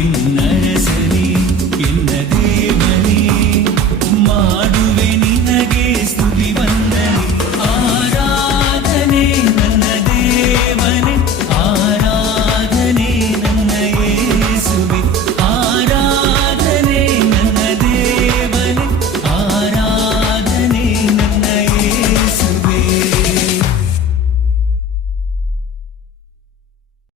you now.